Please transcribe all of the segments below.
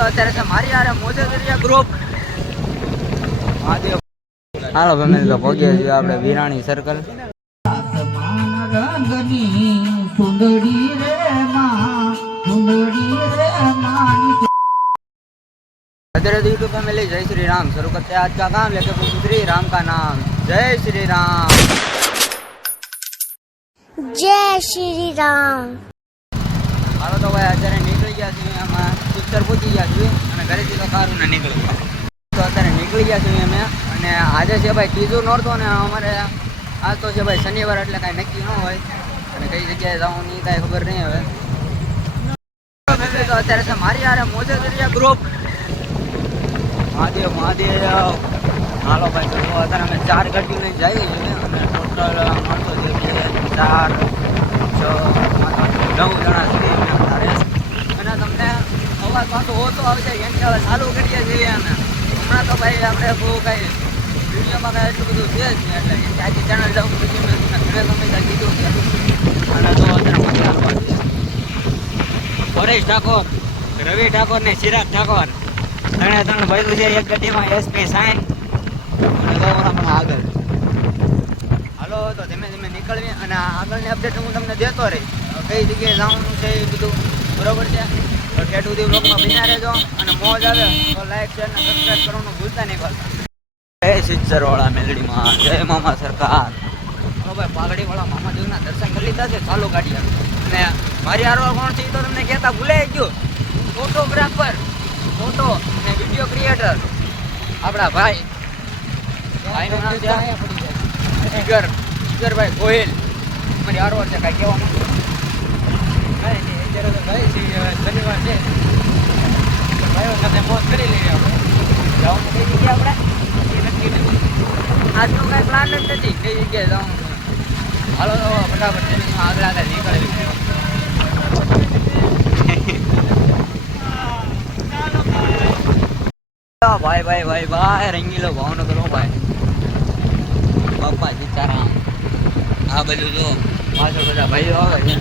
અત્યારે હાલો ભાઈ તો પહોંચીએ છીએ આપણે વિરાણી સર્કલ જય શ્રી રામ. શરૂ કરતે આજ કા કામ લેકે શ્રી રામ કા નામ. જય શ્રી રામ. જય શ્રી રામ. હાલો તો ભાઈ અત્યારે નીકળી ગયા છીએ આમાં પહોંચી ગયા છીએ અને ઘરેથી તો સારું ને નીકળ્યું તો અત્યારે નીકળી ગયા છીએ અમે અને આજે છે ભાઈ ત્રીજું નોરતો ને અમારે આજ તો છે ભાઈ શનિવાર એટલે કાંઈ નક્કી ન હોય. અને કઈ જગ્યાએ જવાનું એ કાંઈ ખબર નહીં હવે. તો અત્યારે છે મારી હારે મોજે દરિયા ગ્રુપ મહાદેવ મહાદેવ. હાલો ભાઈ, તો અત્યારે અમે ચાર ગાડીઓ લઈને જઈએ છીએ અને ટોટલ માણસો જે છે ચાર, છ નવ જણા સુધી અને તમને અવાજ પાછો ઓછો આવશે કેમ કે હવે ચાલુ કરીએ છીએ અમે. હમણાં તો ભાઈ આપણે બહુ કાંઈ વિડીયોમાં કાંઈ એટલું બધું છે જ નહીં. એટલે કેમ કે જવું પછી મેં તમને ઘરે ત્યાં કીધું છે અને તો પરેશ ઠાકોર, રવિ ઠાકોર ને ચિરાગ ઠાકોર. ત્રણે ત્રણ ભાઈ છે, એક ગાડીમાં એસપી સાઈન અને તો હમણાં આગળ. હાલો, તો ધીમે ધીમે નીકળવી અને આગળની અપડેટ હું તમને દેતો રહી કઈ જગ્યાએ જવાનું છે એ બધું? બરોબર છે? તો ઠેઠ સુધી બ્લોગમાં બિના રહેજો. અને મોજ આવે તો લાઈક શેર અને સબસ્ક્રાઈબ કરવાનું ભૂલતા નહીં કરતા જય સિત્સર વાળા મેલડીમાં જય મામા સરકાર. ચલો ભાઈ પાઘડીવાળા વાળા મામાદેવના દર્શન કરી લીધા છે ચાલો ગાડી અને મારી હારો કોણ છે તો તમને કહેતા ભૂલાઈ ગયો. ફોટોગ્રાફર ફોટો અને વીડિયો ક્રિએટર આપણા ભાઈ. ભાઈનું નામ છે જીગર જીગરભાઈ ગોહિલ. મારી હારવાર છે કાંઈ કહેવાનું કાંઈ તો ભાઈ છે. ભાઈઓ સાથે મોજ કરી લઈએ આપણે. જવાનું કઈ જગ્યાએ આપણે? નથી. આજનો કાંઈ પ્લાન જ નથી. કઈ જગ્યાએ જવાનું હાલો આગળ ભાઈ ભાઈ ભાઈ ભાઈ રંગીલો ભાવનગર ભાઈ. બાપા સીતારામ. આ બધું જો પાછળ બધા ભાઈઓ આવે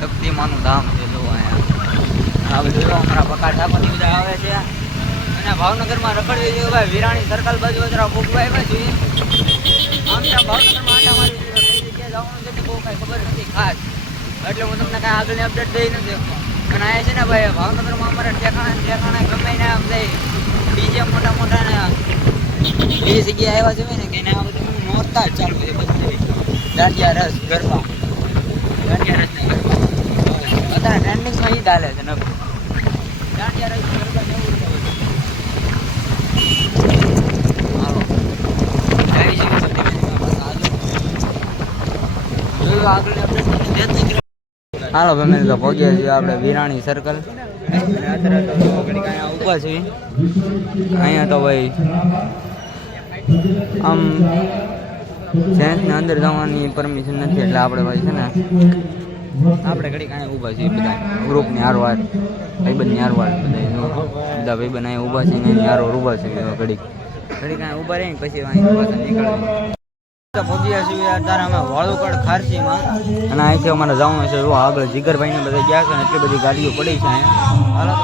શક્તિમાનું ધામ. છે આ બધું જો અમારા બકા ઠાકોર બધા આવે છે. અને ભાવનગરમાં રખડવી જોઈએ ભાઈ, વિરાણી સર્કલ બાજુ અત્યારે ભૂખવા આવ્યા જોઈએ આમ ભાવનગરમાં આટા કઈ જગ્યાએ જવાનું છે બહુ કાંઈ ખબર નથી, ખાસ. એટલે હું તમને કાંઈ આગળની અપડેટ દઈ નથી અને અહીંયા છે ને ભાઈ, ભાવનગરમાં અમારે ઠેકાણા ઠેકાણા ગમે આમ જઈ બીજે મોટા મોટા ને બીજી જગ્યાએ આવ્યા છે કે આ બધું નોરતા જ ચાલુ છે બધું દાંડિયા રસ ગરબા. દાંડિયા રસ ને અત્યારે હાલે છે નવું દાંડિયા રસ ગરબા ને એવું બધું. હાલો ફેમિલી, તો પહોંચ્યા છીએ આપણે વિરાણી સર્કલ ઊભા છીએ. અહીંયા તો ભાઈ, આમ, જેન્ટ્સને અંદર જવાની પરમિશન નથી, એટલે આપણે ભાઈ છે ને આપણે ઘડી કાંઈ ઊભા છીએ બધા. ગ્રુપની હારવાર. ભાઈબંધની હારવાર બધા બધા ભાઈબંધ અહીંયા ઊભા છે ને હારવાર ઊભા છે ઘડી ઘડી કાંઈ ઊભા રહીને પછી અહીં પાછા નીકળે પહોંચ્યા છીએ અત્યારે અમે વાળુકડ ખારસીમાં. અને અહીંથી અમારે જવાનું છે. જો આગળ જીગરભાઈ ને બધા ગયા છે ને, એટલી બધી ગાડીઓ પડી છે અહીંયા.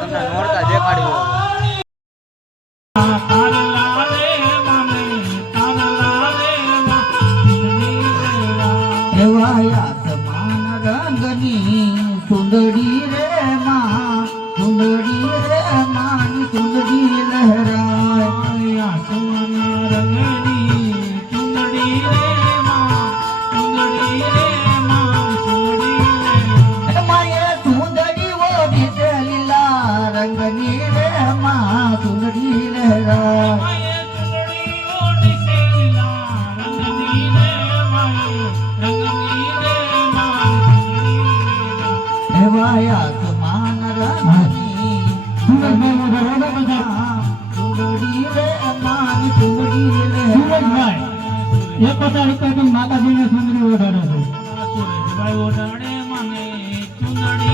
તમને નોરતા દેખાડ્યું. સુંદરી રે માં, સુંદરી રે માની સુંદરી લહેરાય. આસમાન રંગની સુંદરી રે માં, સુંદરી રે માં એક પચાસ રૂપિયા માતાજીને સુંદરી ઓઢાડે છે. એવા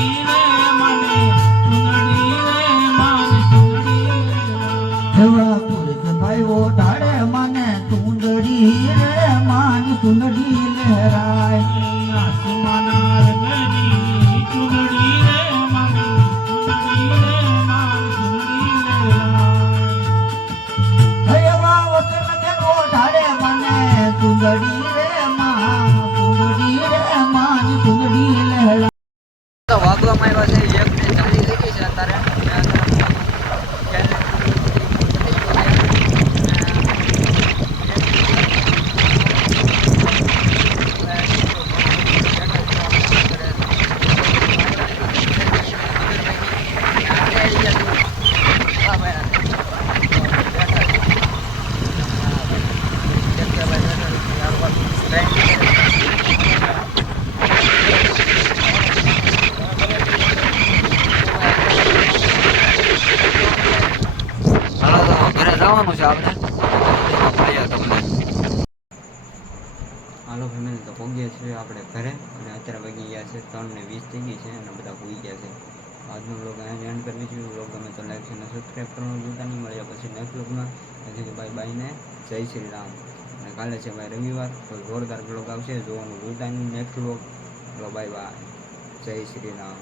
જોવા મળ્યો છે. જવાનું છે આપણે. હાલો ફેમિલી તો પહોંચીએ છીએ આપણે ઘરે. અને અત્યારે વાગી ગયા છે ત્રણ ને વીસ થઈ ગઈ છે અને બધા ભૂઈ ગયા છે. આજનો બ્લોગ અહીંયા એન્ડ કરવી છે બ્લોગ ગમે તો લાઈક અને સબસ્ક્રાઈબ કરવાનું જોતા નહીં. મળ્યા પછી નેક્સ્ટ બ્લોગમાં હજી કે બાય બાય ને જય શ્રી રામ. અને કાલે છે ભાઈ રવિવાર, તો જોરદાર બ્લોગ આવશે. જોવાનું ભૂલતા નહીં. નેક્સ્ટ બ્લોગ બાય બાય જય શ્રી રામ.